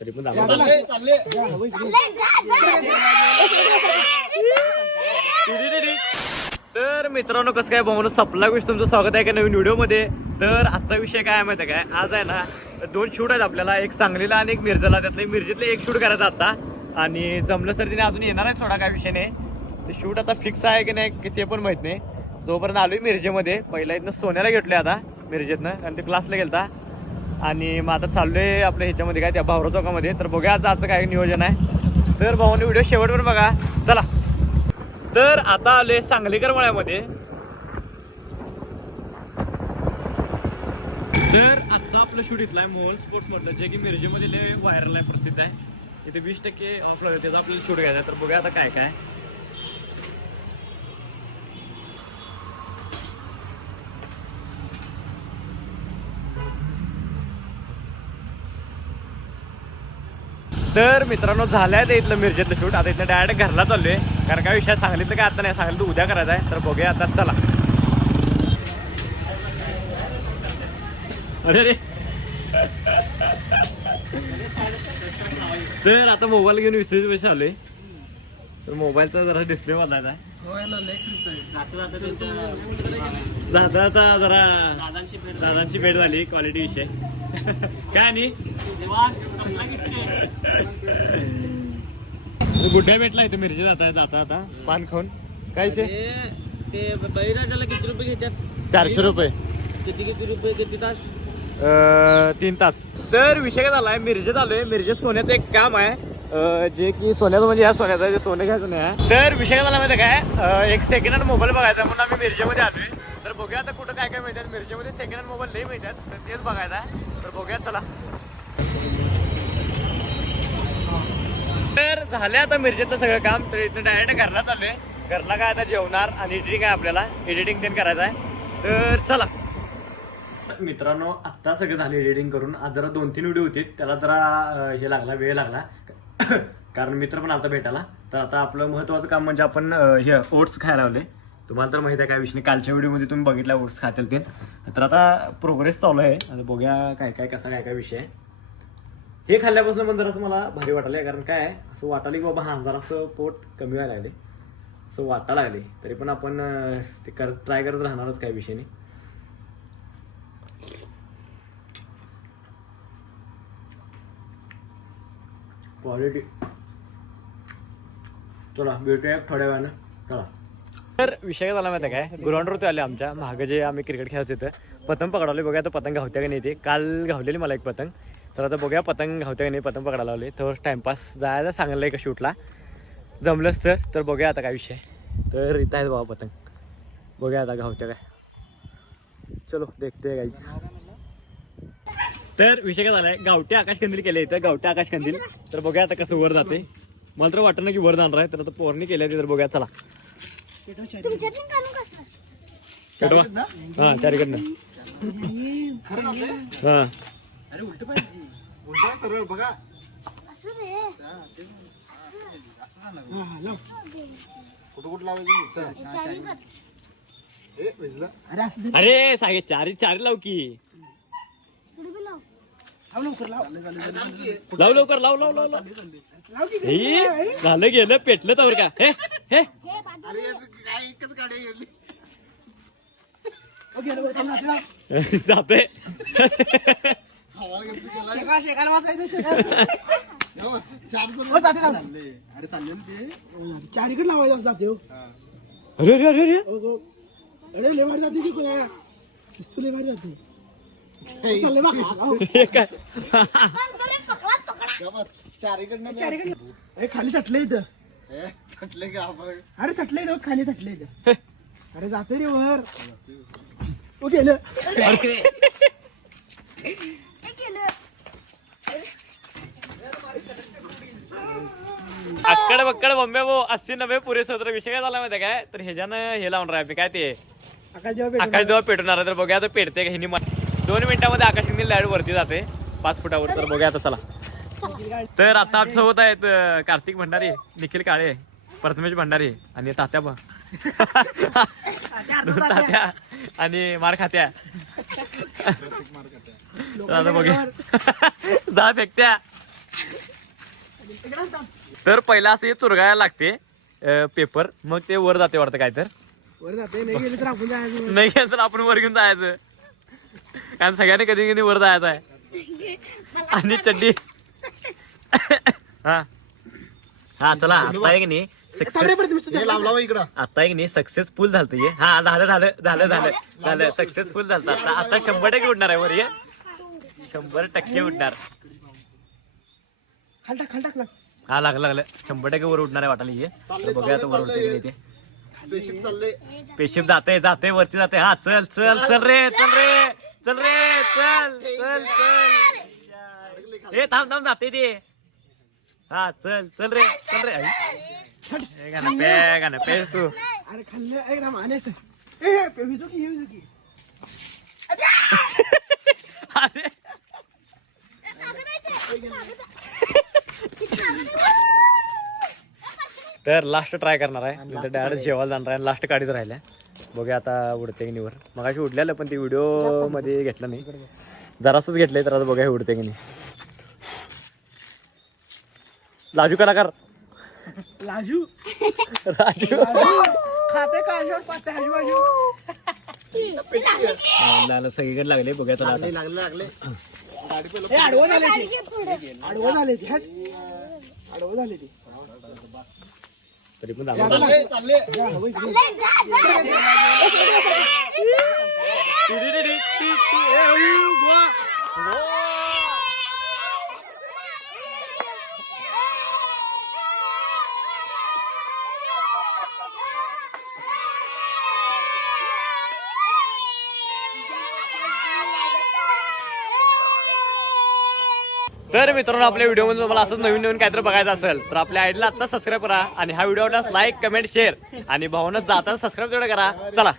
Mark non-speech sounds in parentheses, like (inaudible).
तरी पण. तर मित्रांनो कसं काय भाऊ सपला गोष्ट तुमचं स्वागत आहे का नवीन व्हिडिओमध्ये? तर आजचा विषय काय आहे माहिती आहे काय? आज आहे ना दोन शूट आहेत आपल्याला. एक सांगलीला आणि एक मिरजेला. त्यातले मिरजेतले एक शूट करायचं आता. आणि जमलं सर तिने अजून येणार आहे सोडा काय विषय नाही. ते शूट आता फिक्स आहे की नाही की ते पण माहीत नाही. जोपर्यंत आलोय मिरजेमध्ये पहिला इथनं सोन्याला घेतलोय आता मिरजेतनं. आणि ते क्लासला गेलता. आणि मग आता चाललोय आपल्या ह्याच्यामध्ये काय त्या भावरा चौकामध्ये. तर बघूया आज आजचं काय नियोजन आहे. तर भाऊने व्हिडिओ शेवटवर बघा. चला. तर आता आलोय सांगलीकर मळ्यामध्ये. तर आजचा आपलं शूट इथला आहे मोहल स्पोर्ट जे की मिरजेमध्ये लय व्हायरल आहे प्रसिद्ध आहे. इथे वीस टक्के आपलं त्याचा आपल्याला शूट घ्यायचा आहे. तर बघूया आता काय काय. तर मित्रांनो झालंय ते इथलं मिरजेतलं शूट. आता इथलं डायरेक्ट घरला चाललोय. कारण काय विषय सांगलीतलं काय आता नाही सांगली तर उद्या करायचं आहे. तर बघूया आता. चला. अरे रे. तर आता मोबाईल घेऊन वीस पैसे आले तर मोबाईलचा जरा डिस्प्ले बदलायचा आहे. जाता आता जरा दादांची भेट झाली. क्वालिटी विषय. (laughs) काय आणि? गुड्ड्या भेटला इथे मिरजे जाता जाता आता. पान खाऊन. काय ते बळीराजाला किती रुपये घेतात चारशे रुपये. किती किती रुपये किती तास? अं, तीन तास. तर विषय काय झालाय? मिरजेत आलोय. मिरजेत सोन्याचं एक काम आहे. जे की सोन्याचं म्हणजे या सोन्याचं आहे, जे सोनं घ्यायचं नाही आहे. तर विषय झाला माहिती आहे काय? एक सेकंड हँड मोबाईल बघायचा म्हणून आम्ही मिरजेमध्ये आलोय. तर बघूया आता कुठं काय काय मिळतात. मिरजेमध्ये सेकंड हँड मोबाईल नाही मिळतात. तर तेच बघायचं आहे. तर बघूया चला. तर झालं आता मिरजेतलं सगळं काम. तर इथं डायरेक्ट घरला चाललोय. घरला काय आता जेवणार आणि एडिटिंग आहे आपल्याला. एडिटिंग ते करायचं आहे. तर चला. मित्रांनो आत्ता सगळं झालं एडिटिंग करून. आज जरा दोन तीन व्हिडिओ होते त्याला जरा हे लागला वेळ लागला. (coughs) कारण मित्र पण आता भेटायला. तर आता आपलं महत्वाचं काम म्हणजे आपण हे ओट्स खायला लावले. तुम्हाला तर माहिती आहे काय विषय नाही. कालच्या व्हिडिओमध्ये तुम्ही बघितला ओट्स खातील ते. तर आता प्रोग्रेस चालू आहे. आता बघूया काय काय कसा काय काय विषय आहे. हे खाल्ल्यापासून पण जरासं मला भारी वाटायला कारण काय आहे, असं वाटायला की बाबा हा जरासं पोट कमी व्हायला लागले असं वाटायला लागले तरी पण आपण ते कर ट्राय करत राहणारच काय विषय नाही. क्वालिटी चला भेटूया थोड्या वेळानं चला. तर विषय झाला माहिती आहे काय ग्राउंडवरती आले आमच्या. मागं जे आम्ही क्रिकेट खेळायचो होतं पतंग पकडावले बघा आता पतंग घावत्या का नाही ते? काल घावलेली मला एक पतंग. तर आता बघूया पतंग घावत्या का नाही पतंग पकडायला लावले. तर टाइमपास जायला सांगितलं आहे का शूटला जमलंच तर. तर बघूया आता काय विषय तर इथं आहे बाबा पतंग. बघूया आता घावत्या काय. चलो देखते गाईच तर विषय काय झालाय? गावठी आकाश कंदील केले इथं. गावठी आकाश कंदील तर बघूया आता कसं वर जाते मला तर वाटत ना की वर जाणार आहे तर आता पोरणी केल्या तर बघूया. चला. हा चारीकडनं. हा. अरे सागे चारी चारी लाव की. पुढे बी लाव लाव लवकर लाव. लाव लाव लाव हे, झालं गेलं पेटलं तर का? हे हे. हे बाजूला. (laughs) जाते चारीकडे लावायचं जाते हो. अरे अरे अरे अरे. अहो, अरे लेवार जाते की कोणा शिस्त लेवार जाते चालले अहो, हे काय? तो खाली थटले इथं. अरे थटले इथं खाली थटले इथं. अरे जाते रे वर. ओ गेलं हे अक्कड बक्कड बॉम्बे वो अस्सी नव्हे पुरेसे होतं विषय काय झाला माहिती काय? तर ह्याच्यानं हे लावून राहा काय ते? आकाश जेव्हा आकाश जेव्हा पेटवणार आहे. तर बघूया आता पेटते का? ह्यानी मा- दोन मिनिटामध्ये आकाश लाइट वरती जाते. पाच फुटावर. तर बघूया आता चला. तर आता सोबत आहेत कार्तिक भंडारी निखिल काळे प्रथमेश भंडारी आणि तात्या तात्या आणि मार खात्या. आता बघूया. जा फेकत्या. तर पहिला असं हे चुरगायला लागते पेपर मग ते वर जाते वाटतं काय तर नाही गेलं तर आपण वर घेऊन जायचं. कारण सगळ्यांनी कधी कधी वर जायचं आहे. आणि चड्डी. हा. हा चला आता आहे की नाही? सक्सेस आता एक नाही? सक्सेसफुल झालं हे हा झालं झालं झालं झालं झालं. सक्सेसफुल झालं. आता. आता शंभर टक्के उडणार आहे वर हे शंभर टक्के ना. हा लागलं लागलं. शंभर टक्के वर उडणार आहे वाटायला हे तर बघूया आता वर उडते की नाही ते. पेशिप जाते जाते वरती जाते हा चल चल चल रे चल रे. चल रे (laughs) चल चल चल. ए थांब थांब जाते ते. हा चल चल रे चल रे आई. ए, गाणं पे गाणं पे तू. अरे खाल्लं. एकदम आणायचं ए ए, विजू की विजू की? (laughs) अरे. तर लास्ट ट्राय करणार आहे. नंतर डायरेक्ट जेवायला जाणार आहे लास्ट काढीत राहिल्या. बघूया आता उडते की निवर मग अशी उडलेलं पण ती व्हिडिओमध्ये घेतलं नाही. जरासच घेतलंय तर आता बघा हे उडते की नाही. लाजू कलाकार लाजू. राजू लाजू. खाते काजू पाते हाजू बाजू. लागलं सगळीकडे लागले बघूया चला आता. ए आडवं झाले ते. आडवं झाले ते. आडवं झाले ते. तरी पण दाखव. तर मित्रांनो आपल्या व्हिडिओमध्ये तुम्हाला असंच नवीन नवीन काहीतरी बघायचं असेल तर आपल्या आयडीला आता सबस्क्राईब करा आणि हा व्हिडिओ लाईक कमेंट शेअर आणि भावना जाता सबस्क्राईब तेवढं करा. चला.